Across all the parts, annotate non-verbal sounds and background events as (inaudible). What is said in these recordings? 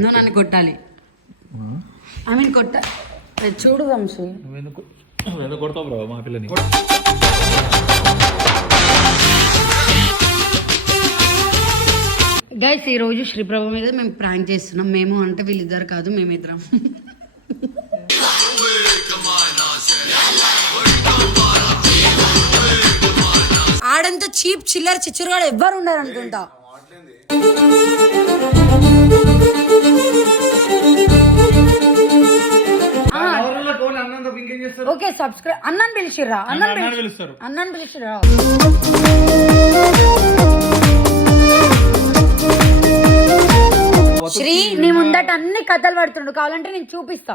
నువ్వు నన్ను కొట్టాలి. ఐ మీన్ కొట్ట. చూడు వంశీ. నువ్వెందుకు నువ్వెందుకు కొడతావు బ్రో మా పిల్లని? గైస్ ఈ రోజు శ్రీప్రభ మీద మేము ప్రాంక్ చేస్తున్నాం. మేము అంటే వీళ్ళిద్దరు కాదు మేమిద్దరం. ఆడంత చీప్ చిల్లర చిచ్చురుగాడు ఎవ్వరు ఉండరు అనుకుంటా ఓకే సబ్స్క్రైబ్ అన్నని పిలిచిర్రా పిలిచి పిలుస్తారు. అన్నని పిలిచిర్రా. శ్రీ నీ ముందట అన్ని కథలు పడుతుండు కావాలంటే నేను చూపిస్తా.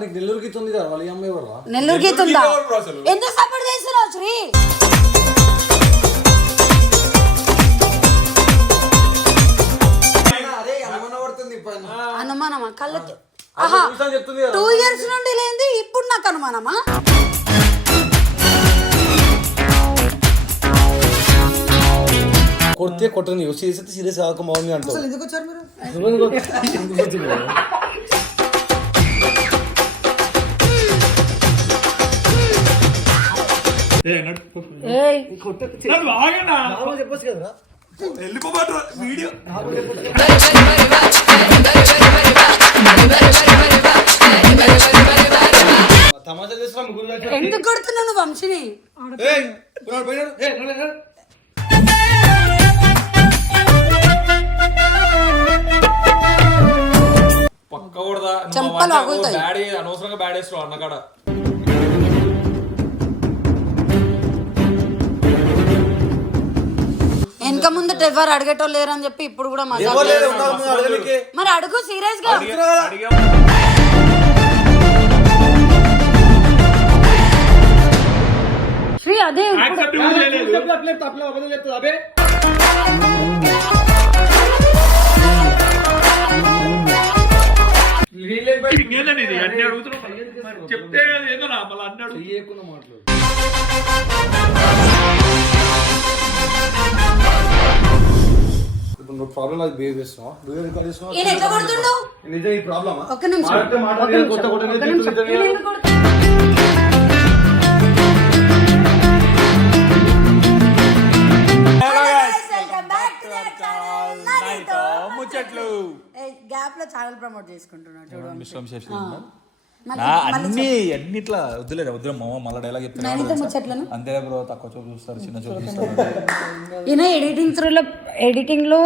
నీకు నెల్లూరుకి ఇస్తుంది కదా వాళ్ళ అమ్మాయి ఎవరు నెల్లూరు గీత ఉందా? ఎందుకు సపోర్ట్ చేస్తున్నావు శ్రీ? అనుమానమా? కదా. టూ ఇయర్స్ నుండి లేనిది ఇప్పుడు నాకు అనుమానమా? కొడితే కొట్టని సీరియస్ సీరియస్ కాక బాగుంది అంటావు. (laughs) చెప్పొచ్చు కదా. వెళ్ళిపోమంటారు, వీడియో. ఎందుకు కొడుతున్నావు నువ్వు వంశిని. పక్క కొడదా. డాడీ అనవసరంగా బ్యాడ్ వేస్తావు అన్నకాడ వెనక ముందట ఎవరు అడిగేటోళ్ళు లేరని చెప్పి ఇప్పుడు కూడా మజా ఎవరు లేరు, ఉన్నారు, మీరు అడగనీకి. మరి అడుగు సీరియస్గా. శ్రీ అదే యాక్సెప్ట్ కూడా చేయలేదు. ఇంకేందండి ఇది అన్ని చెప్తే ఏదో నా మళ్ళీ అన్నాడు చెయ్యకుండా ప్రాబ్లం నాకు బిహేవ్ చేస్తున్నావు? బిహేవ్ రికార్డ్ చేస్తున్నావు? ఈయన ఎట్లా కొడుతుండు నిజం ఈ ప్రాబ్లమా ఒక్క నిమిషం. మాట్లాడితే ఒక్క మాట్లాడి నిమిషం, కొత్త కొత్త ఒక్క నేను నిమిషం. చెప్తుంటే ఈయన ఎందుకు కొడుతుండు? ముచ్చట్లు గ్యాప్లో ఛానల్ ప్రమోట్ చేసుకుంటున్నాడు. చూడు మిశ్రమ చేసి అన్ని అన్ని ఇట్లా వద్దులే మామ మళ్ళీ డైలాగ్ చెప్తాను బ్రో తక్కువ చూపు చూస్తారు చిన్న చూపు చూస్తారు. ఈయన ఎడిటింగ్లో ఎడిటింగ్లో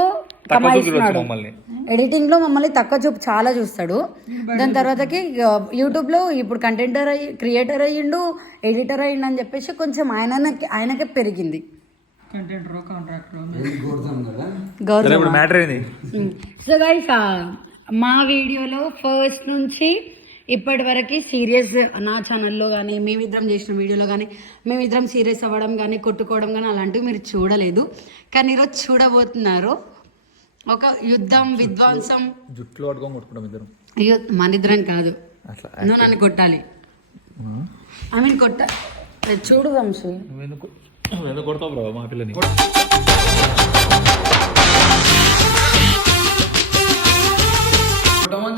ఎడిటింగ్లో మమ్మల్ని తక్కువ చూపు చాలా చూస్తాడు. దాని తర్వాతకి యూట్యూబ్లో ఇప్పుడు కంటెంటర్ అయ్యి క్రియేటర్ అయ్యిండు ఎడిటర్ అయ్యిండు అని చెప్పేసి కొంచెం ఆయన ఆయనకే పెరిగింది. ఏంది సో గైస్ మా వీడియోలో ఫస్ట్ నుంచి ఇప్పటి వరకు సీరియస్ నా ఛానల్లో కానీ మేమిద్దరం చేసిన వీడియోలో కానీ మేమిద్దరం సీరియస్ అవ్వడం కానీ కొట్టుకోవడం కానీ అలాంటివి మీరు చూడలేదు. కానీ ఈరోజు చూడబోతున్నారు ఒక యుద్ధం విధ్వంసం. జుట్లు ఇద్దరం. అయ్యో మనిద్దరం కాదు. అట్లా నువ్వు నన్ను కొట్టాలి. ఐ మీన్ కొట్ట చూడు వంశీ. కొడతావు బ్రో మా పిల్లని?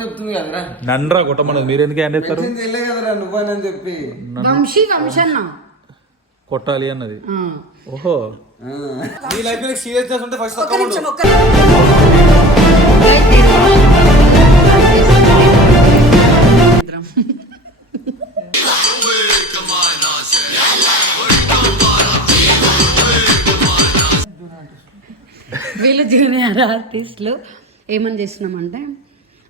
చెప్తుంది కదరా. నన్రా కొట్టమన్నది మీరు ఎందుకు హ్యాండ్ ఎత్తారు? వెళ్ళే కదరా నువ్వని చెప్పి. వంశీ వంశన్న కొట్టాలి అన్నది. ఆ. ఓహో. నీ లైఫ్లో సీరియస్నెస్ ఉంటే ఫస్ట్ ఒక్క నిమిషం ఒక్క వీళ్ళు జూనియర్ ఆర్టిస్టులు ఏమని చేస్తున్నామంటే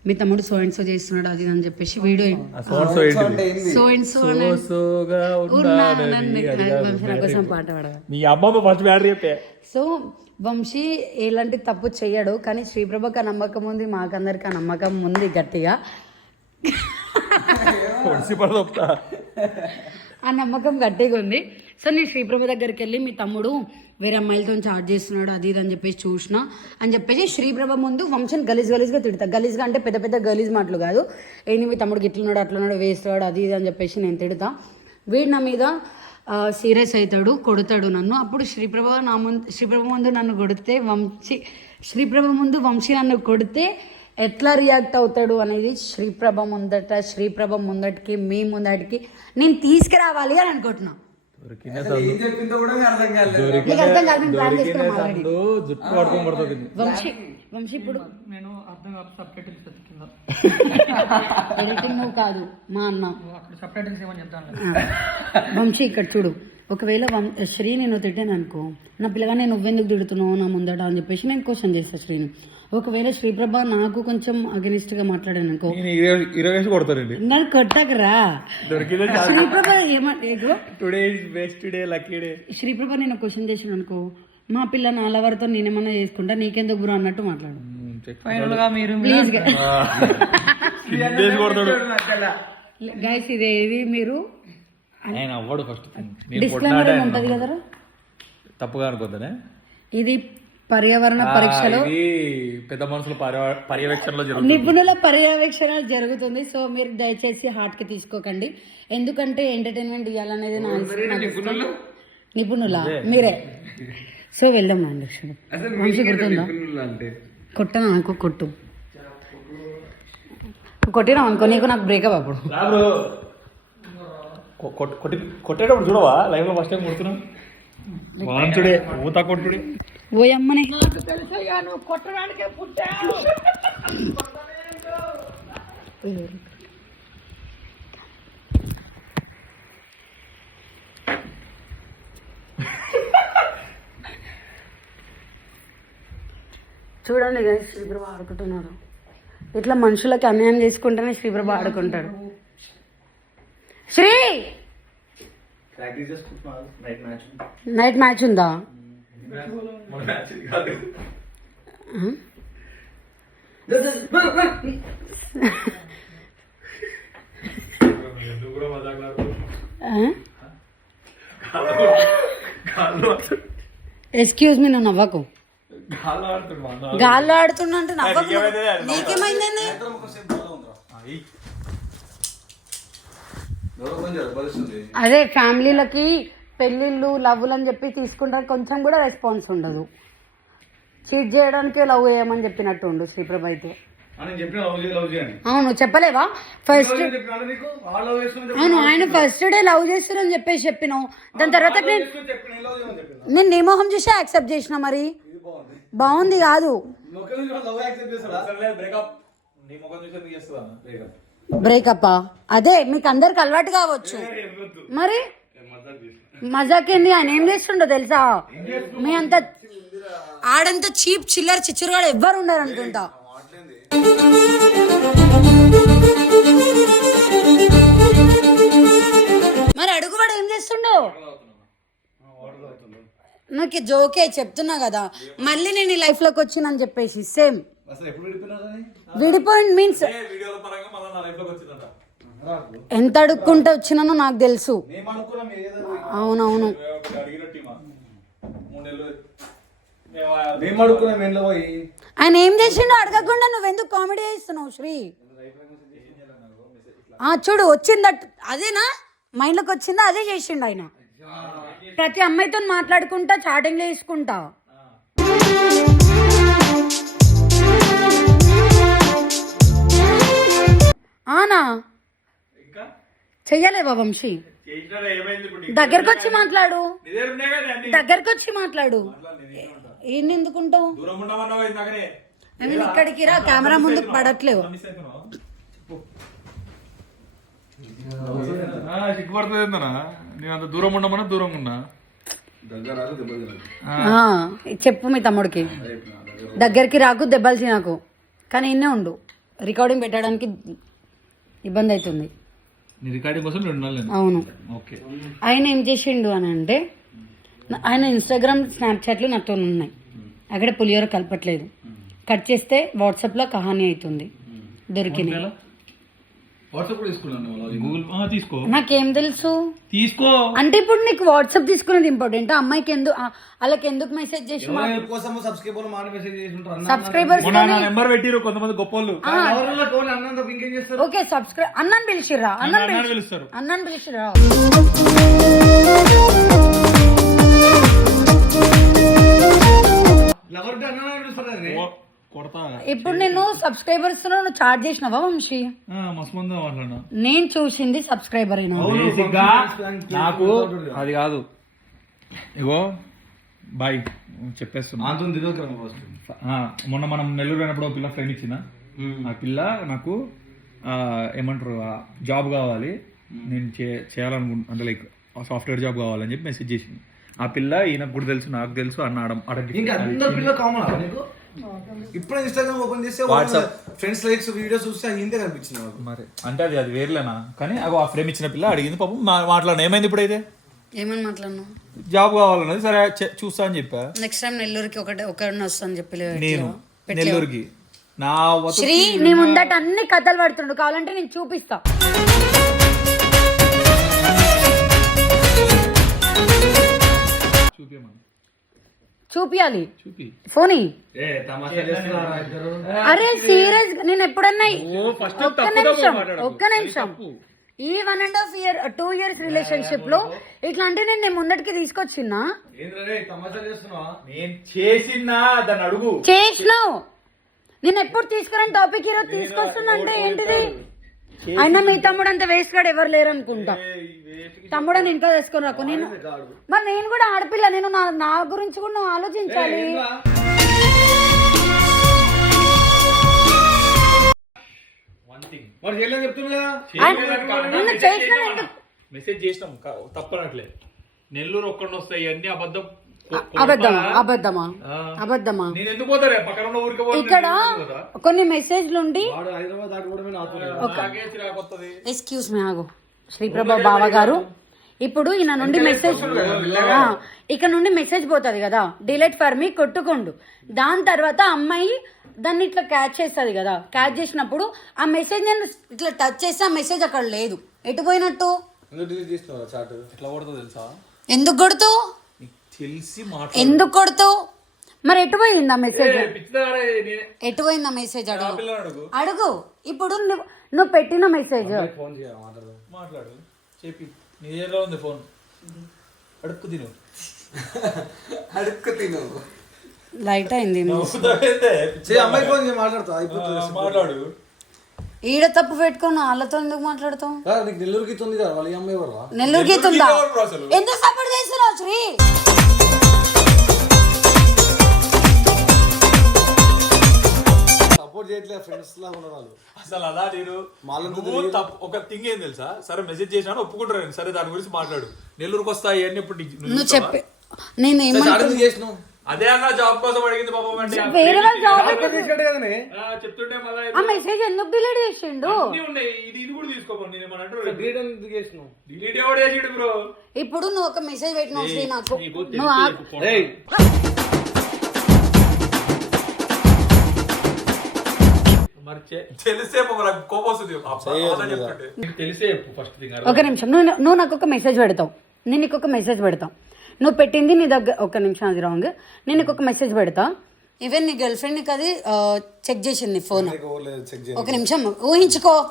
మీ తమ్ముడు సో అండ్ సో చేస్తున్నాడు అది అని చెప్పేసి వీడియో సో అండ్ సో కోసం పాట పాడగా మీ అమ్మమ్మ ఫస్ట్ బ్యాటరీ చెప్పే సో వంశీ ఎలాంటి తప్పు చెయ్యడు కానీ శ్రీప్రభకు ఆ నమ్మకం ఉంది మాకందరికి ఆ నమ్మకం ఉంది గట్టిగా. ఆ నమ్మకం గట్టిగా ఉంది. సో నేను శ్రీప్రభ దగ్గరికి వెళ్ళి మీ తమ్ముడు వేరే అమ్మాయిలతో చాట్ చేస్తున్నాడు అది ఇది అని చెప్పేసి చూసిన. అని చెప్పేసి శ్రీప్రభ ముందు వంశన్ గలీజ్ గలీజ్గా తిడతా. గలీజ్గా అంటే పెద్ద పెద్ద గలీజ్ మాటలు కాదు. ఏంటి మీ తమ్ముడు గిట్లున్నాడు అట్లున్నాడు వేస్తాడు అది ఇది అని చెప్పేసి నేను తిడతా. వీడు నా మీద సీరియస్ అవుతాడు కొడతాడు నన్ను. అప్పుడు శ్రీప్రభ నా ముందు శ్రీప్రభ ముందు నన్ను కొడితే వంశీ శ్రీప్రభ ముందు వంశీ నన్ను కొడితే ఎట్లా రియాక్ట్ అవుతాడు అనేది శ్రీప్రభ ముందట శ్రీప్రభ ముందటికి మీ ముందటికి నేను తీసుకురావాలి అని అనుకుంటున్నాను దొరికిన. సందు జుట్టు పడుకొని పడుతుంది వంశీ వంశీ ఇప్పుడు నేను అర్థం కాదు సబ్ టైటిల్స్ వెతికిందా ఎడిటింగ్ నువ్వు కాదు మా అన్న. అక్కడ సబ్ టైటిల్స్ ఏమని చెప్తాను ఆ. వంశీ ఇక్కడ చూడు. ఒకవేళ వం శ్రీ నేను తిట్టాను అనుకో నా పిల్లగానే నువ్వెందుకు తిడుతున్నావు నా ముందట అని చెప్పేసి నేను క్వశ్చన్ చేస్తాను శ్రీని. ఒకవేళ శ్రీప్రభ నాకు కొంచెం against గా మాట్లాడాను అనుకో నేను ఇరవై కొడతానండి. నన్ను కొట్టకరా. దొరికిన శ్రీప్రభ ఏమంటే today is best day lucky day Sriprabha నేను క్వశ్చన్ చేసాను అనుకో మా పిల్ల నా లవర్తో నేనేమన్నా చేసుకుంటా నీకెందుకు బ్రో అన్నట్టు మాట్లాడు. ఫైనల్గా మీరు ప్లీజ్ గైస్ ఇది ఏది మీరు? ఆయన అవ్వడు ఫస్ట్ డిస్క్లైమర్ ఉంటుంది కదరా? తప్పుగా అనుకోద్దనే? ఇది పర్యావరణ పరీక్షలో. పెద్ద మనుషుల పర్యవ- పర్యవేక్షణలో జరుగుతుంది. నిపుణుల పర్యవేక్షణ జరుగుతుంది. సో మీరు దయచేసి హార్ట్కి తీసుకోకండి. ఎందుకంటే ఎంటర్టైన్మెంట్ ఇవ్వాలనేది నా. నిపుణుల? మీరే? సో వెళ్దాం మంచి గుర్తుందా? అంటే? కొట్టను అనుకో కొట్టు. కొట్టినాం అనుకో నీకు నాకు బ్రేకప్ అప్పుడు. కొట్టేటప్పుడు చూడవా? లైవ్లో ఫస్ట్ టైం కొడుతున్నాం. వాంచుడే ఊత కొట్టుడే. ఓ అమ్మని చూడండి guys, శ్రీప్రభ ఆడుకుంటున్నారు. ఇట్లా మనుషులకి అన్యాయం చేసుకుంటేనే శ్రీప్రభ ఆడుకుంటాడు. శ్రీ! నైట్ మ్యాచ్ ఉందా? ఆ? ఎక్స్క్యూజ్ మీ నువ్వు నవ్వకు. గాల్లో ఆడుతున్నా అంటే నవ్వకు నీకేమైందండి? కొంచెం బలుస్తుంది అదే ఫ్యామిలీలకి పెళ్ళిళ్ళు లవ్లు అని చెప్పి తీసుకుంటారు కొంచెం కూడా రెస్పాన్స్ ఉండదు. చీట్ చేయడానికి లవ్ చేయమని చెప్పినట్టు ఉండు శ్రీప్రభ అయితే. అవును చెప్పలేవా? ఫస్ట్ చెప్పినా నీకు? వాళ్ళు లవ్ చేస్తున్నా అవును ఆయన ఫస్ట్ డే లవ్ చేస్తారని చెప్పేసి చెప్పినావు. దాని తర్వాత నేను నేను నీ మొహం చూసి యాక్సెప్ట్ చేసిన మరి? బాగుంది. కాదు. బ్రేకప్ అదే మీకు అందరికి అలవాటు కావచ్చు. మరి? మజాకేంది ఆయన? ఏం చేస్తుండో తెలుసా? మీ అంత ఆడంత చీప్ చిల్లర చిచ్చురుగాడు ఎవ్వరు ఉండరు అనుకుంటా మరి అడుగువాడు ఏం చేస్తుండో? నాకు జోకే చెప్తున్నా కదా. మళ్ళీ నేను ఈ లైఫ్లోకి వచ్చినని చెప్పేసి సేమ్ అసలు ఎప్పుడు విడిపోయినారని విడిపోయింది మీన్స్ ఎంత అడుక్కుంటే వచ్చినానో నాకు తెలుసు. అవునవును. ఆయన ఏం చేసిండో అడగకుండా నువ్వెందుకు కామెడీ చేస్తున్నావు శ్రీ? ఆ, చూడు వచ్చిందట్ అదేనా? మైండ్లోకి వచ్చిందా? అదే చేసిండు ఆయన. ప్రతి అమ్మాయితో మాట్లాడుకుంటా చాటింగ్ చేసుకుంటా. ఆనా? చెయ్యలేవా వంశీ. నీకు? దగ్గరకు వచ్చి మాట్లాడు. దగ్గరకు వచ్చి మాట్లాడు ఏంది ఎందుకుంటావు మీన్ ఇక్కడికి రా కెమెరా ముందుకు పడట్లేవు. నేను అంత దూరం ఉండమన్నా దూరంగా ఉన్నా. చెప్పు మీ తమ్ముడికి. దగ్గరికి రాకు దెబ్బలు తినకు. కానీ ఇన్నే ఉండు. రికార్డింగ్ పెట్టడానికి ఇబ్బంది అవుతుంది. నీ రికార్డింగ్ కోసం రెండు నెలలు అవును. ఓకే. ఆయన ఏం చేసిండు అని అంటే ఆయన ఇన్స్టాగ్రామ్ స్నాప్చాట్లు నాతో ఉన్నాయి. అక్కడ పులిహోర కలపట్లేదు. కట్ చేస్తే వాట్సాప్లో కహానీ అవుతుంది. దొరికినాయి. వాట్సాప్ కూడా తీసుకున్నాను గూగుల్ తీసుకో. నాకేం తెలుసు? తీసుకో. అంటే ఇప్పుడు నీకు వాట్సాప్ తీసుకునేది ఇంపార్టెంట్. అమ్మాయికి ఎందుకు వాళ్ళకి ఎందుకు మెసేజ్ చేసి కోసం సబ్స్క్రైబర్ మాట మెసేజ్ చేసి ఉంటారు అన్న. సబ్స్క్రైబర్స్ నెంబర్ పెట్టిరు కొంతమంది చేస్తారు? ఓకే సబ్స్క్రైబ్ అన్నని పిలిచిర్రా? అన్నని అన్నాన్ని పిలిచి పిలుస్తారు. అన్నని పిలిచిర్రా? లవర్ అన్న పిలుస్తారు ఇప్పుడు నేను సబ్స్క్రైబర్స్ నువ్వు చార్జ్ చేసినావా వంశీ? నేను చూసింది సబ్స్క్రైబర్ అయినా. నాకు అది కాదు. ఇగో బాయ్. చెప్పేస్తున్నా. మొన్న మనం నెల్లూరు అయినప్పుడు పిల్ల ఫ్రెండ్ ఇచ్చిన ఆ పిల్ల నాకు ఆ, ఏమంటారు జాబ్ కావాలి. నేను చే చేయాలనుకుంటున్నా అంటే లైక్ సాఫ్ట్వేర్ జాబ్ కావాలని చెప్పి మెసేజ్ చేసింది. ఆ పిల్ల ఈయనకు కూడా తెలుసు నాకు తెలుసు అన్న అడం అడగ ఇప్పుడు ఇన్స్టాగ్రామ్ ఓపెన్ చేస్తే WhatsApp. ఫ్రెండ్స్ లైక్స్ వీడియోస్ చూస్తే ఇంతే కనిపించింది నాకు. మరి అంటే అది అది వేర్లేనా కానీ అగో ఆ ఫ్రేమ్ ఇచ్చిన పిల్ల అడిగింది పాపం మా- మాట్లాడిన ఏమైంది ఇప్పుడు అయితే ఏమని మాట్లాడినావు జాబ్ కావాలన్నది సరే చూస్తా అని చెప్పా. నెక్స్ట్ టైం నెల్లూరుకి ఒకటి ఒకరిని వస్తాను చెప్పి నేను నెల్లూరుకి. నా వత- శ్రీ నీ ముందట అన్ని కథలు పడుతుండు. కావాలంటే నేను చూపిస్తా. చూపియమను చూపియాలి. చూపి. ఫోన్. అరే సీరియస్ నేను ఎప్పుడన్నా ఒక్క నిమిషం. ఒక్క నిమిషం. ఈ one and half year two years రిలేషన్షిప్లో ఇట్లాంటివి నేను నేను ముందటికి తీసుకొచ్చిన్నా ఏంద్రే తమాషా చేస్తున్నావా? నేను చేసిన దాన్ని అడుగు. చేసినావు. నేను ఎప్పుడు తీసుకురాని టాపిక్ ఈరోజు తీసుకొస్తున్నా అంటే ఏంటిది? అయినా మీ తమ్ముడు అంత వేస్ట్ గాడు ఎవరు లేరు అనుకుంటా తమ్ముడు అని ఇంకా తీసుకొని రాకు. నేను మరి నేను కూడా ఆడపిల్ల. నేను నా నా గురించి కూడా నువ్వు ఆలోచించాలి. మెసేజ్ చేసినాం. కా- తప్పనట్లే నెల్లూరు ఒక్కడిని వస్తాయి. అన్ని అబద్ధం అబద్ధమా? కొడతా. అబద్ధమా. అబద్ధమా? ఇక్కడ? కొన్ని మెసేజ్లు ఉండి. ఎక్స్క్యూజ్ మీ ఆగు. శ్రీప్రభ బావ గారు ఇప్పుడు ఈయన నుండి మెసేజ్ ఇక్కడ నుండి మెసేజ్ పోతుంది కదా? డిలీట్ ఫర్ మీ కొట్టుకోండు. దాని తర్వాత అమ్మాయి దాన్ని ఇట్లా క్యాచ్ చేస్తుంది కదా? క్యాచ్ చేసినప్పుడు ఆ మెసేజ్ నేను ఇట్లా టచ్ చేస్తే ఆ మెసేజ్ అక్కడ లేదు. ఎటు పోయినట్టు? ఎందుకు డిలీట్ తెలుసా ఎందుకు కొడుతావు? కొడుతావు మరి ఎటు పోయింది ఆ మెసేజ్ పిచ్చిదారే నేనే. ఎటు పోయింది ఆ మెసేజ్ అడుగు. అడుగు. ఇప్పుడు నువ్వు నువ్వు పెట్టిన మెసేజ్ ఫోన్ చేయాలి మాట్లాడదాం. మాట్లాడు. చెప్పి. నీ దగ్గర ఉంది ఫోన్ అడుక్కు తిను. అడుక్కు తిను. లైట్ అయింది అమ్మాయి ఫోన్ చేసి మాట్లాడతా. మాట్లాడు. ఈడ తప్పు పెట్టుకొని వాళ్ళతో ఎందుకు నీకు నెల్లూరుకి ఇస్తుంది కదా వాళ్ళ అమ్మాయి ఎవరు నెల్లూరు గీత ఉందా? ఎంత సపోర్ట్ చేస్తున్నావు శ్రీ? సపోర్ట్ ఫ్రెండ్స్ లాగా ఉన్నారు వాళ్ళు. అసలు అలా నేను నువ్వు తప్పు ఒక థింగ్ ఏం తెలుసా? సరే మెసేజ్ చేసినా ఒప్పుకుంటారు. సరే దాని గురించి మాట్లాడు. నెల్లూరుకి వస్తాయి అన్ని ఇప్పుడు నువ్వు? చెప్పే నేను ఏమంటున్నా చాటింగ్ చేసినావు. అదే అన్న జాబ్ కోసం అడిగింది పాపం అంటే ఆ వేరే వాళ్ళ జాబ్ చెప్తుంటే మళ్ళీ ఆ మెసేజ్ ఎందుకు డిలీట్ చేసిండు? అన్నీ ఉన్నాయి. ఇది ఇది కూడా తీసుకోమని నేను ఏమన్నా అంటారు గ్రేట్ ఎందుకు చేసినావు? డిలీట్ ఎవడు చేసిడు బ్రో ఇప్పుడు నువ్వు ఒక మెసేజ్ పెట్టినావు శ్రీ నాకు నువ్వు తెలుసు చెప్పు. ఏయ్. మరి చె- తెలిసే పాపం నాకు కోపం వస్తుంది. ఆ అబద్ధం చెప్తుంటే. నీకు తెలిసే చెప్పు ఫస్ట్ థింగ్ ఒక నిమిషం. నువ్వు నువ్వు నాకు ఒక మెసేజ్ పెడతావు. నేను నీకు ఒక మెసేజ్ పెడతావు. నువ్వు పెట్టింది నీ దగ్గర ఒక నిమిషం అది రాంగ్. నేను ఒక మెసేజ్ పెడతా. ఈవెన్ నీ గర్ల్ ఫ్రెండ్ నీకు అది చెక్ చేసింది ఫోన్ ఎవరు ఒక నిమిషం ఊహించుకో.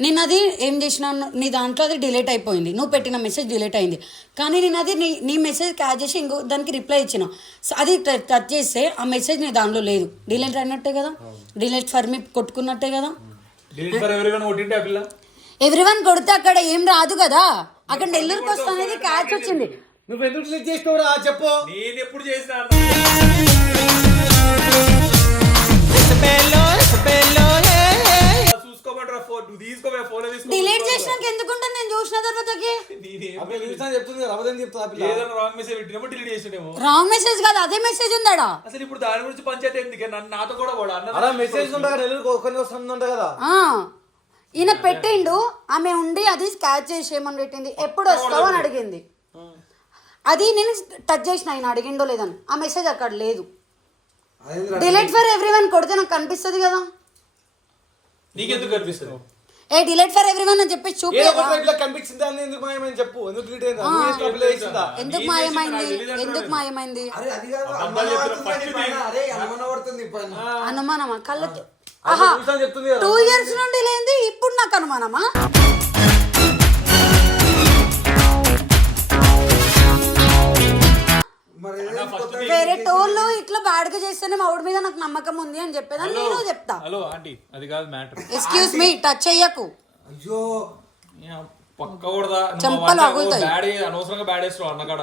నేను అది ఏం చేసినా నీ దాంట్లో అది డిలీట్ అయిపోయింది. నువ్వు పెట్టిన మెసేజ్ డిలీట్ అయింది. కానీ నేను అది నీ నీ మెసేజ్ క్యాచ్ చేసి ఇంకో దానికి రిప్లై ఇచ్చిన. సో అది టచ్ చేస్తే ఆ మెసేజ్ నీ దాంట్లో లేదు. డిలీట్ అయినట్టే కదా? డిలీట్ ఫర్ మీ కొట్టుకున్నట్టే కదా? పిల్ల? ఎవ్రీవన్ కొడితే అక్కడ ఏం రాదు కదా? అక్కడ నెల్లూరుకి వస్తా అనేది క్యాచ్ వచ్చింది. నువ్వు ఎందుకు డిలీట్ చేసినావురా? చెప్పు. నేను ఎప్పుడు చేసిన చూసుకోమంటారా ఫోన్? నువ్వు తీసుకోవే ఫోన్ తీసుకో. డిలీట్ చేసినాక నేను చూసిన తర్వాతకి. చూసినా చెప్తుంది కదా అబద్ధం చెప్తా ఆ పిల్ల? ఏదైనా రాంగ్ మెసేజ్ పెట్టినప్పుడు డిలీట్ చేసినేమో రాంగ్ మెసేజ్ కాదు అదే మెసేజ్ ఉందాడా? అసలు ఇప్పుడు దాని గురించి పంచాయతీ ఎందుకే? నన్ను నాతో కూడా వాడు అన్న అలా మెసేజ్ ఉంటా కదా నెల్లూరుకి ఒక్కరిని వస్తుందంట కదా. ఆ, ఈయన పెట్టిండు ఆమె ఉండి అది స్కాచ్ చేసి ఏమని పెట్టింది? ఎప్పుడు వస్తావు అని అడిగింది. అది నేను టచ్ చేసిన ఆయన అడిగిండో లేదని ఆ మెసేజ్ అక్కడ లేదు? డిలీట్ ఫర్ ఎవ్రీ వన్ కొడితే నాకు కనిపిస్తుంది కదా. నీకెందుకు కనిపిస్తుంది? ఏ డిలీట్ ఫర్ ఎవ్రీవన్ అని చెప్పి ఒకటి ఇట్లా కనిపించింది అని ఎందుకు మాయమని చెప్పు? ఎందుకు డిలీట్ అయింది? ఎందుకు మాయమైంది? ఎందుకు మాయమైంది? అరే అది కాదు పైన. అనుమానమా? కళ్ళతో టూ ఇయర్స్ నుండి లేనిది ఇప్పుడు నాకు అనుమానమా? మరి వేరే టోళ్ళు ఇట్లా బ్యాడ్గా చేస్తేనే మా ఊడి మీద నాకు నమ్మకం ఉంది అని చెప్పేదని నేను చెప్తా. హలో ఆంటీ అది కాదు మ్యాటర్ ఎక్స్క్యూజ్ మీ టచ్ చెయ్యకు. అయ్యో. పక్క కూడదా చెంపలు అనవసరంగా బ్యాడ్ వేస్తావు అన్నకాడ.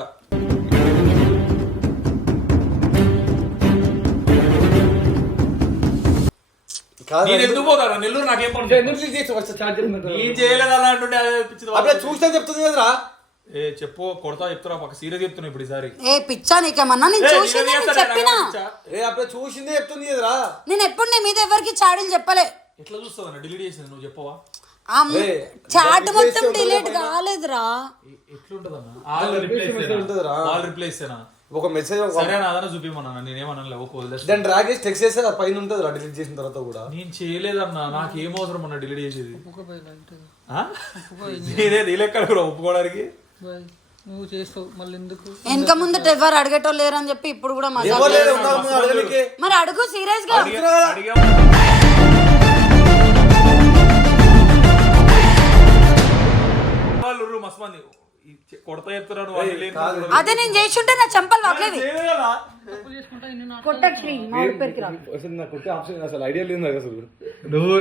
నేను ఎందుకు? పోతాను? నెల్లూరు నాకేం పని ఎందుకు delete చేసావు first charge చేయమంటారా? నేను చేయలేదు అలా అంటుండే అదే పిచ్చిది అప్పుడే చూస్తే చెప్తుంది కదరా. ఏ చెప్పు కొడతా చెప్తున్నా పక్క సీరియస్ చెప్తున్నా ఇప్పుడు ఈసారి. ఏ పిచ్చా నీకేమన్నా? నేను చూసింది? చెప్పినా? ఏ అప్పుడే చూసిందే చెప్తుంది కదరా. నేను ఎప్పుడు నీ మీద ఎవరికి చాడీలు చెప్పలే. ఎట్లా చూస్తావు అన్న డిలీట్ చేసింది నువ్వు చెప్పవా? చాట్ మొత్తం డిలీట్ కాలేదురా. ఎట్లుంటది అన్న ఆల్ రిప్లేస్ ఉంటుందిరా. ఆల్ రిప్లేస్ ఒక మెసేజ్ సరే నా అదన చూపిమన్నా నేనేమన్నా ఒక వదిలేస్తా. దాన్ని డ్రాగ్ చేసి టెక్స్ట్ చేస్తే అది పైన ఉంటుంది డిలీట్ చేసిన తర్వాత కూడా. నేను చేయలేదన్నా నాకు ఏం అవసరం అన్న డిలీట్ చేసేది. ఆ? నేనే నీ లెక్క కూడా ఒప్పుకోవడానికి. నువ్వు చేస్తావు మళ్ళీ ఎందుకు? వెనక ముందు ఎవరు అడిగేటోళ్ళు లేరని చెప్పి ఇప్పుడు కూడా మజా. మరి అడుగు సీరియస్గా. వాళ్ళు మస్తు మంది. కొడతా వాళ్ళు లేని. అదే నేను చేస్తుంటే నా చంపలు పగలేవి చేయలేదా? తప్పు చేసుకుంటా ఇన్ని నా కొట్టకు శ్రీ మా ఊరి పేరుకి రా. అసలు నాకు కొట్టే ఆప్షన్ అసలు ఐడియా లేదు నాకు అసలు. నువ్వు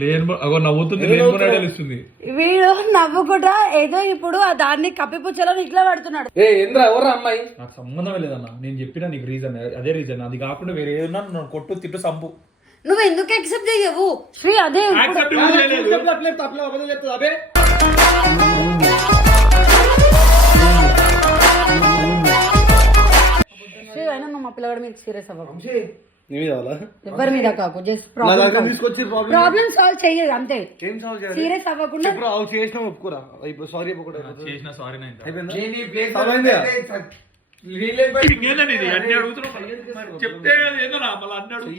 లేని అగో నవ్వుతుంది లేని వీడు నవ్వుకుంటా ఏదో ఇప్పుడు ఆ దాన్ని కప్పిపుచ్చలో ఇట్లా పడుతున్నాడు. ఏ ఏంద్రా ఎవరు అమ్మాయి? నాకు సంబంధం లేదన్న నేను చెప్పిన నీకు రీజన్ అదే రీజన్ అది కాకుండా వేరే ఏదన్నా నన్ను కొట్టు తిట్టు సంపు. నువ్వు ఎందుకు యాక్సెప్ట్ చేయవు? శ్రీ అదే ఇప్పుడు అబద్ధం చెప్తుంది అబే మా పిల్లగాడి మీద సీరియస్ అవ్వకు. నీ మీద వాళ్ళ? ఎవరి మీద కాకు? జస్ట్ నా దగ్గర ప్రాబ్లమ్ తీసుకొచ్చి ప్రాబ్లం ప్రాబ్లమ్ సాల్వ్ అంతే. సీరియస్ అవ్వకుండా చేసినా ఒప్పుకోరా? సారీ చేసిన చెప్తే ఏదో నా మళ్ళీ అన్ని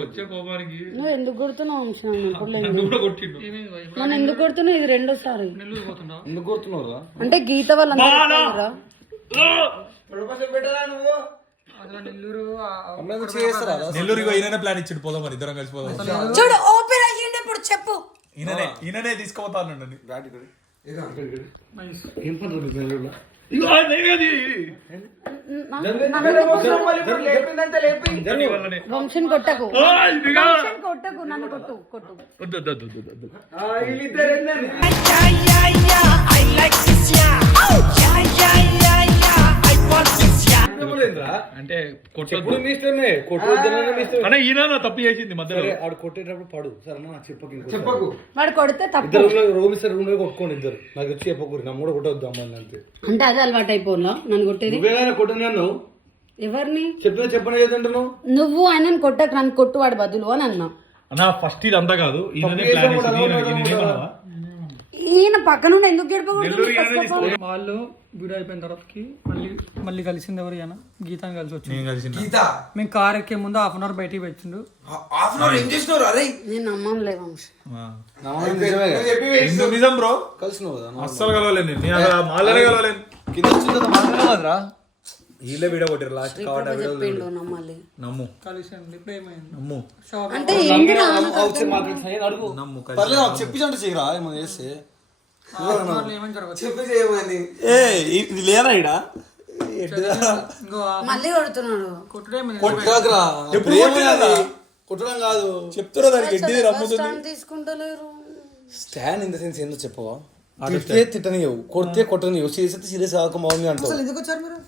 వచ్చే కోపానికి నువ్వు ఎందుకు కొడుతున్నావు వంశీ? నన్ను ఎందుకు కొడుతున్నావు? ఇది రెండోసారి. ఎందుకు అంటే గీత వాళ్ళందరూ నెల్లూరు ఈయననే ప్లాన్ ఇచ్చిండు పోదాం మరి ఇద్దరం కలిసి పోదాం. చూడు ఓపెన్ అయ్యింది ఇప్పుడు చెప్పు. ఈయననే ఈయననే తీసుకుపోతా అన్నాడు బ్యాట్ ఇక్కడ. నైస్. ఏం పని నెల్లూరులో? వంశీని కొట్టకు వంశీని కొట్టకు నన్ను కొట్టు కొట్టు చెప్పలేదురా? అంటే మీ ఇష్టమే. అనే ఈయన నా తప్పు చేసింది మధ్యలో. ఆడు కొట్టేటప్పుడు పడు. సరే నాకు చెప్పకు చెప్పకు. వాడు కొడితే తప్పు. ఇద్దరు రూమ్ రూమ్ ఇస్తారు రూమ్లో కొట్టుకోండి ఇద్దరు. నాకు వచ్చి చెప్పకూరి నమ్మ కూడా కొట్టవద్దు అమ్మాయిని అంతే. అంటే అదే అలవాటు అయిపోనా నన్ను కొట్టేది? ఎవరిని? చెప్పినా చెప్పని ఏదంటున్నావు నువ్వు ఆయనను కొట్టకు నన్ను కొట్టు వాడు బదులు అని అన్నా. అన్న ఫస్ట్ ఇది అంతా కాదు. ఈయన- ఈయన ఏమన్నావా? ఈయన పక్క నుండి ఎందుకు గడపకూడదు వాళ్ళు వీడియో అయిపోయిన తర్వాతకి మళ్ళీ మళ్ళీ కలిసింది ఎవరు ఈయన? గీతాన్ని కలిసి వచ్చింది నేను కలిసిన మేము కార్ ఎక్కే ముందు హాఫ్ అన్ అవర్ బయటికి వచ్చిండు ఏం చేసినావు అరే! నేను వంశీ. ఎందుకు నిజం బ్రో? కలిసినావు కదా అస్సలు కలవలేను నేను. నేను అసలు మాలనే కలవలేను. కింద వచ్చిన తర్వాత వీళ్ళే వీడియో కొట్టారు లాస్ట్ వీడియో చెప్పిండు నమ్మాలి. నమ్ము. కలిసాను ఇప్పుడు ఏమైంది? నమ్ము. అంటే అడుగు. నమ్ము పర్లేదు నాకు చెప్పించండి చేయరా ఏమన్నా చేస్తే. చెప్పి చేయమని ఏ ఇది లేదా. ఇడ ఇంకో మళ్ళీ కొడుతున్నాడు. కొట్టుడే కొట్టకురా ఎప్పుడు ఏమయ్యాది? కొట్టడం కాదు. చెప్తున్నా దానికి ఎడ్డి రమ్ముతుంది. తీసుకుంటలేరు. స్టాండ్ ఇన్ ద సెన్స్ ఏందో చెప్పవా? తిడితే తిట్టనియవు కొడితే కొట్టనియవు సీరియస్ అయితే సీరియస్ కాక మమ్మీ అంటావు. ఎందుకు వచ్చారు మీరు?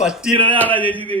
ఫస్ట్ ఇయర్ అలా చేసింది.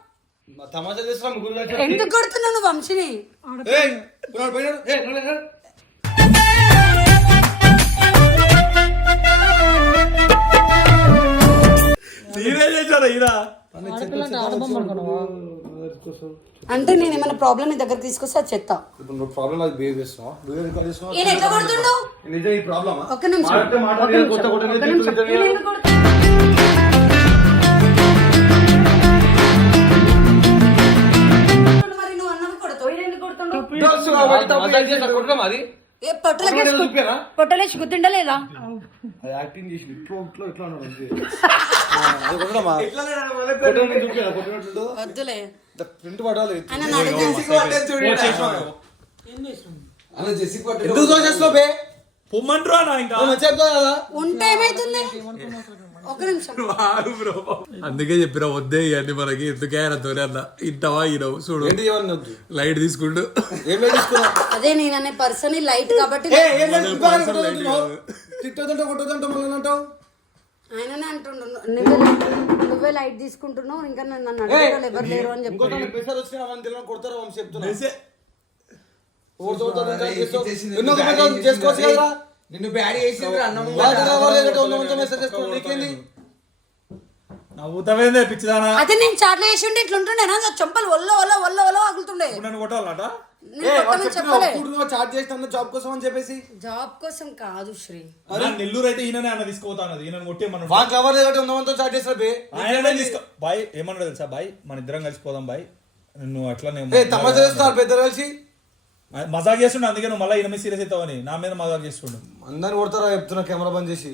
ఎందుకు కొడుతున్నావు నువ్వు వంశిని. నేనే ఈరా అంటే నేను ఏమైనా ప్రాబ్లం నీ దగ్గర తీసుకొస్తే అది చెత్త నువ్వు ప్రాబ్లం అది బిహేవ్ చేస్తున్నావు? బిహేవ్ రికార్డ్ చేస్తున్నావు ఈయన ఎట్లా కొడుతుండు? నిజం ఈ ప్రాబ్లమా ఒక్క నిమిషం. కొత్త కొట్టడం అది? ఏ? పొట్టలేసి అది యాక్టింగ్ చేసి ఇట్లా ఇట్లా ఇట్లా అది కొట్టడమా? కొట్టడం వద్దులే. ప్రింట్ పడాలి. ఎందుకు బే? పొమ్మంటారా ఇంకా? ఉంటే ఏమైతుంది? ఒక నిమిషం. అందుకే చెప్పిన వద్దే ఇవన్నీ మనకి ఎందుకే ఆయన తోనే అన్న. ఇంటవా ఈనవు చూడు. ఏంటి ఇవన్నీ వద్దు? లైట్ తీసుకుంటూ ఏం అదే నేను అనే పర్సన్ లైట్ కాబట్టి ఏ, ఏం మళ్ళీ అంటావు. ఆయననే అంటుండు నువ్వే నువ్వే లైట్ తీసుకుంటున్నావు ఇంకా నన్ను అడిగేవాళ్ళు ఎవరు లేరు అని చెప్పి ఇంకోటి వాళ్ళకి పెసలు వచ్చినా అవన్నీ తెలియని కొడతారు వంశీ చెప్తున్నా? చేసుకోవచ్చు కదరా? నిన్ను బ్యాడ్ నీకేంది? నవ్వుతావేందే పిచ్చిదానా? అదే నేను చాట్లు వేసి ఉంటే ఇట్లా ఉంటుండే నా చంపలు ఒల్ల ఒల్ల ఒల్ల ఒల్ల ఇప్పుడు నన్ను కొట్టాలట? చాట్ చేస్తాను జాబ్ కోసం అని చెప్పేసి. జాబ్ కోసం కాదు శ్రీ. నెల్లూరు అయితే ఈయననే అన్న తీసుకోతా అన్నది. ఈయన కొట్టేమన్నా వాళ్ళకి ఎవరు లేదంటే ఉన్న వంతో చాట్ చేస్తారు బే? ఆయననే తీసుకో బాయ్ ఏమన్నాడు తెలుసా బాయ్? మన ఇద్దరం కలిసిపోదాం బాయ్. నువ్వు అట్లానే తమాషా చేస్తారు పెద్దలు కలిసి? మజాక్ చేస్తుండే అందుకే నువ్వు మళ్ళీ ఈయన మీద సీరియస్ అవుతావని. నా మీద మజాక్ చేస్తుండు. అందరిని కొడతారా చెప్తున్నా కెమెరా బంద్ చేసి.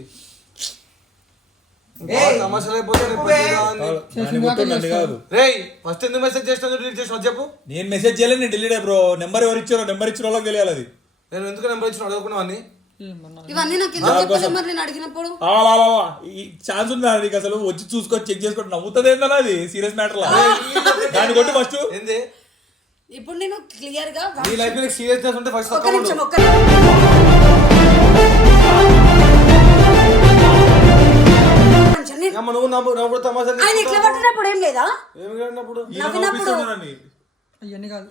ఫస్ట్ ఎందుకు మెసేజ్ చేస్తాను డిలీట్ చేసిన చెప్పు. నేను మెసేజ్ చేయలేదు నేను డిలీట్ బ్రో నెంబర్ ఎవరు ఇచ్చారో నెంబర్ ఇచ్చిన వాళ్ళకి తెలియాలి అది. నేను ఎందుకు నెంబర్ ఇచ్చిన అడుగుకున్నావని ఇవన్నీ నాకు ఎందుకు చెప్పలేదు మరి నేను అడిగినప్పుడు? ఆ, వా, వా, వా. ఈ ఛాన్స్ ఉందా నీకు అసలు? వచ్చి చూసుకొని చెక్ చేసుకొని నవ్వుతుంది ఏందన్నా అది? సీరియస్ మ్యాటర్ లా? దాన్ని కొట్టు ఫస్ట్ ఏంది? ఇప్పుడు నేను క్లియర్గా నీ లైఫ్లో సీరియస్నెస్ ఉంటే ఫస్ట్ ఒక్క నిమిషం ఒక్క నిమిషం. నేను- అమ్మ నువ్వు నవ్వు నవ్వు తమాషా ఆయన ఇట్లా పట్టినప్పుడు ఏం లేదా? ఏమి నవ్వినప్పుడు. కాదు.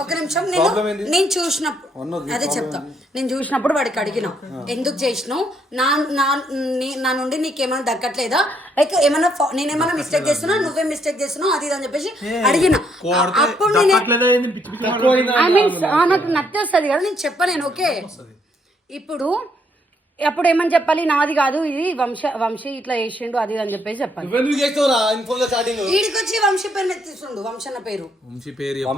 ఒక నిమిషం నేను? నేను చూసినప్పుడు అదే చెప్తా. నేను చూసినప్పుడు వాడికి అడిగిన ఎందుకు చేసినావు? నా నా నీ- నా నుండి నీకేమైనా దక్కట్లేదా? లైక్ ఏమైనా ఫా- నేనేమైనా మిస్టేక్ చేస్తున్నా నువ్వే మిస్టేక్ చేస్తున్నావు అది ఇది అని చెప్పేసి అడిగిన. అప్పుడు నేను ఐ మీన్ నాకు నత్తి వస్తుంది కదా నేను చెప్పలేను ఓకే. ఇప్పుడు అప్పుడు ఏమని చెప్పాలి? నాది కాదు ఇది వంశ వంశీ ఇట్లా చేసిండు అది అని చెప్పేసి చెప్పాలి. చేస్తావురా? లో వంశీ పేరు ఎత్తిస్తుండు వంశన్న పేరు. వంశీ పేరు ఆ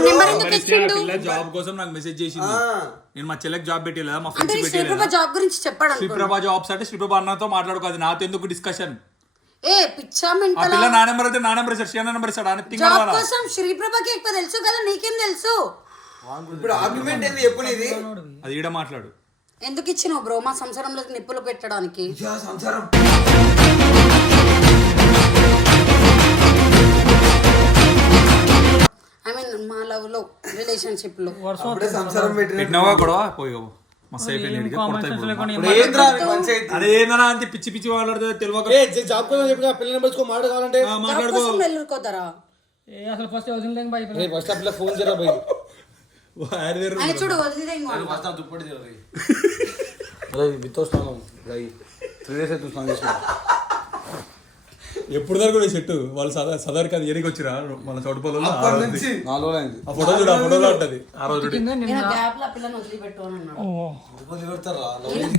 నెంబర్ ఎందుకు ఇచ్చిండు? జాబ్ కోసం నాకు మెసేజ్ చేసింది. నేను మా చెల్లెకి జాబ్ పెట్టేదా మా అంటే ఫ్రెండ్స్ శ్రీప్రభ జాబ్ గురించి చెప్పాడు అనుకో శ్రీప్రభ జాబ్స్ అంటే శ్రీప్రభ అన్నతో మాట్లాడుకో అది నాతో ఎందుకు డిస్కషన్ ఏ పిచ్చా ఆ మెంటలా నా నెంబర్ అయితే నా నెంబర్ ఇస్తాడు శ్రీనా నెంబర్ ఇస్తాడు? అని కోసం శ్రీప్రభకి ఎక్కువ తెలుసు కదా నీకేం తెలుసు? ఇప్పుడు ఆర్గ్యుమెంట్ ఏంది చెప్పు నీది. అది ఈడ మాట్లాడు. ఎందుకు ఇచ్చినావు బ్రో? మా సంసారంలో నిప్పులు పెట్టడానికి. సంసారం. ఐ మీన్ మా లవ్లో రిలేషన్షిప్లో. సంసారం పెట్టిన పెట్టినావా గొడవ? పోయావు అంతే పిచ్చి పిచ్చి మాట్లాడుతుంది తెలియక ఏ జాబ్ కోసం చెప్పిన పిల్ల నెంబర్ ఇచ్చుకో మాట కావాలంటే ఆ, జాబ్ మాట్లాడుకో కోసం నెల్లూరుకోతారా ఏ అసలు ఫస్ట్ అవసరం లేక బయట రేపు ఫస్ట్ అప్పుడు ఫోన్ చేయరా ఆయన చూడు వదిలిదే ఇంకో. ఫస్ట్ నా దుప్పటి చేయరా రే వితో స్నానం రై త్రీ డేస్ అయితే స్నానం చేసిన ఎప్పుడు దాకా కూడా సెట్ వాళ్ళు సదా సదర్ కాదు ఎరికి వచ్చిరా? మన నాలుగు రోజులు అయింది. ఆ ఫోటో చూడు ఆ ఫోటోలో ఉంటది ఆ రోజు ఆ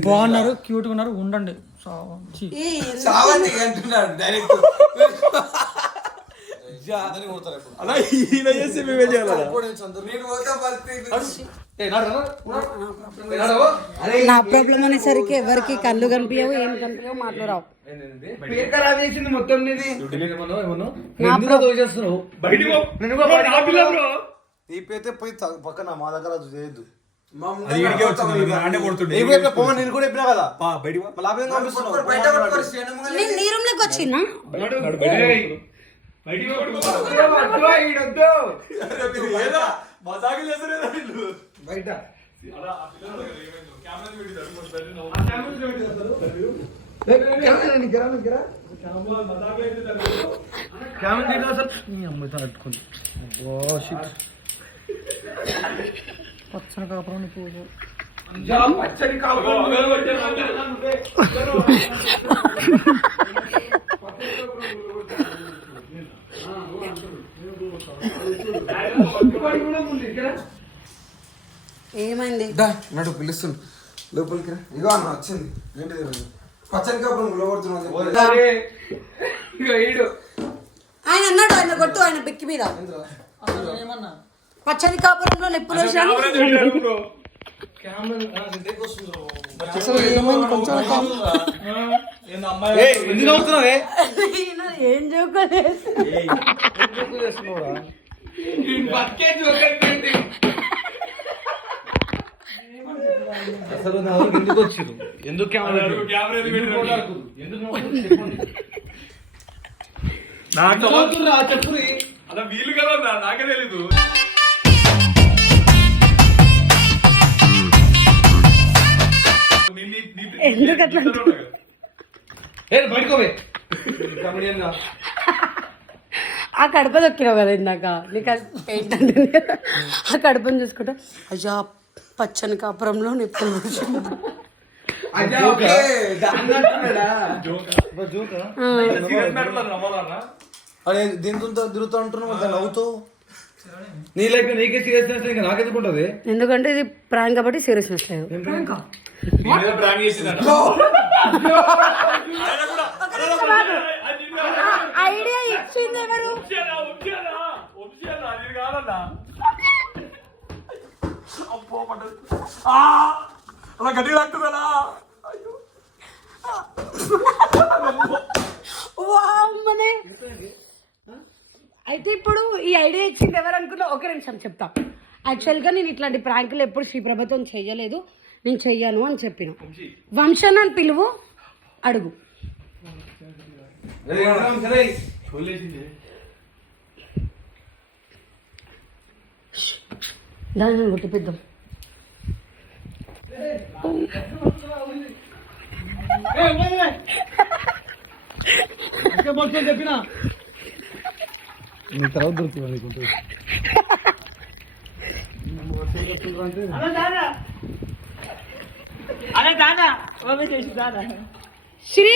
బాగున్నారు క్యూట్ ఉన్నారు ఉండండి. డైరెక్ట్ (laughs) అలా ఈయన చేసి మేమే చేయాలి నా ప్రాబ్లం అనేసరికి ఎవరికి కళ్ళు కనిపించవు ఏం కనిపించవు మాటలు రావు మొత్తం పోయి పక్కన మా దగ్గర చేయొద్దు. వచ్చినా? వీళ్ళు బయట అలా ఆ పిల్లలు అడగరు ఏమైందో. కెమెరా పెట్టి తడుముకుంటారు. నవ్వు. మజాకులు అయితే తడుముకుంటారు. కెమెరా చేయడం అసలు నీ అమ్మాయి తట్టుకుంది అబ్బో షిట్ పచ్చని కాపురం పువ్వు పచ్చడి అగో, అగో, వచ్చారు, వచ్చారు, నువ్వే. ఏమైంది? దా నడు పిలుస్తుంది లోపలికి రా. ఇగో అన్న వచ్చింది. ఏంటి? పచ్చని కాపురం ఈడు. ఆయన అన్నాడు ఆయన కొట్టు ఆయన బిక్కి మీద. ఏమన్నా? పచ్చని కాపురంలో నిప్పులు వేసాను కెమెరా చూడారు బ్రో. అసలు ఏమైంది కొంచెం ఏంది అమ్మాయి ఎందుకు అవుతున్నావే ఏం చూకోలేదు బతికే జోకైపోయింది అసలు నా ఎందుకు వచ్చారు? ఎందుకు కెమెరా ఎందుకు నాకు అలా వీలు కదా నా- నాకే తెలీదు. ఎందుకు అట్లా బయటకోవే ఆ కడప దొక్కినావు కదా ఇందాక. నీకు ఆ కడపను చూసుకుంటా అయ్యా పచ్చని కాపురంలో నిప్పులు దీంతో తిరుగుతూ అంటున్నావు మరి దాన్ని నవ్వుతావు నీ లైఫ్ నీకే సీరియస్నెస్ ఇంకా నాకెందుకు ఉంటుంది ఎందుకంటే ఇది ప్రాంక్ కాబట్టి సీరియస్నెస్ లేదు. ఐడియా ఇచ్చింది ఎవరు? అబ్బో, పడ్డది. అలా గట్టిగా తాకుతుందనా? అయ్యో. వామ్మనే. అయితే ఇప్పుడు ఈ ఐడియా ఇచ్చింది ఎవరు అనుకున్నా ఒక నిమిషం చెప్తా యాక్చువల్గా నేను ఇట్లాంటి ప్రాంకులు ఎప్పుడు శ్రీ ప్రభుత్వం చెయ్యలేదు నేను చెయ్యను అని చెప్పిన వంశన్ అని పిలువు అడుగు దాన్ని గుర్తుపిద్దాం చెప్పినా తర్వాత దొరుకుతుంది అనుకుంటుంది శ్రీ!